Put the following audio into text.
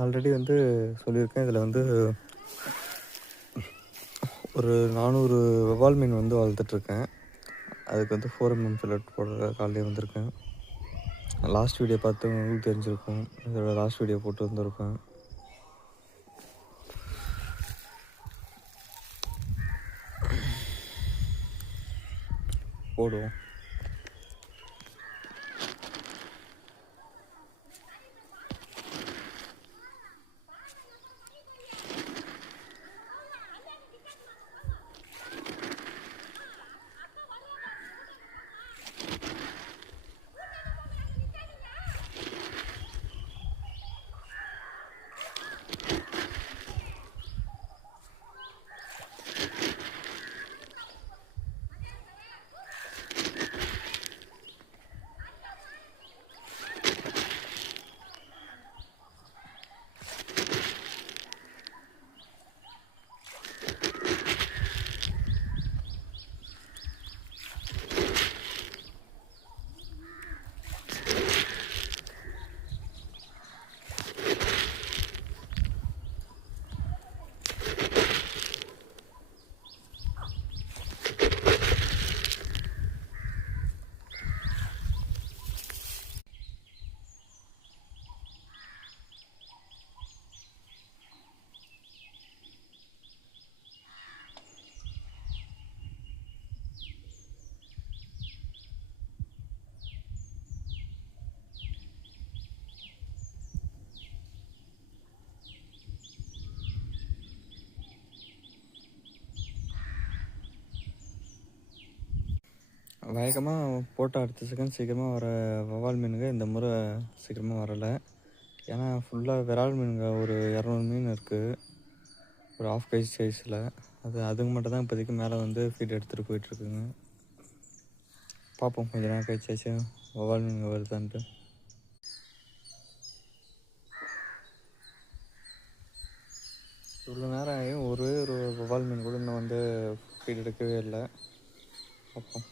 Already வந்து சொல்லியிருக்கேன். இதில் வந்து ஒரு 400 வவ்வால் மீன் வந்து வளர்த்துட்ருக்கேன். அதுக்கு வந்து 4mm ஃபில்லட் போடுற காலையிலே வந்திருக்கேன். லாஸ்ட் வீடியோ பார்த்து உங்களுக்கு தெரிஞ்சிருக்கும். இதோட லாஸ்ட் வீடியோ போட்டு வந்திருப்பேன். போடுவோம். வேகமாக போட்ட அடுத்த செகண்ட் சீக்கிரமாக வர வவ்வால் மீனுங்க இந்த முறை சீக்கிரமாக வரலை. ஏன்னா ஃபுல்லாக விரால் மீனுங்க ஒரு 200 மீன் இருக்குது, ஒரு 1/2 kg சைஸில். அதுக்கு மட்டும் தான் இப்போதைக்கு மேலே வந்து ஃபீட் எடுத்துகிட்டு போயிட்டுருக்குங்க. பார்ப்போம் கொஞ்சம் நேரம் கழிச்சாச்சும் வவ்வால் மீன் வருதான்ட்டு. இவ்வளோ நேரம் ஆகியும் ஒரு வவ்வால் மீன் கூட இன்னும் வந்து ஃபீட் எடுக்கவே இல்லை. பார்ப்போம்.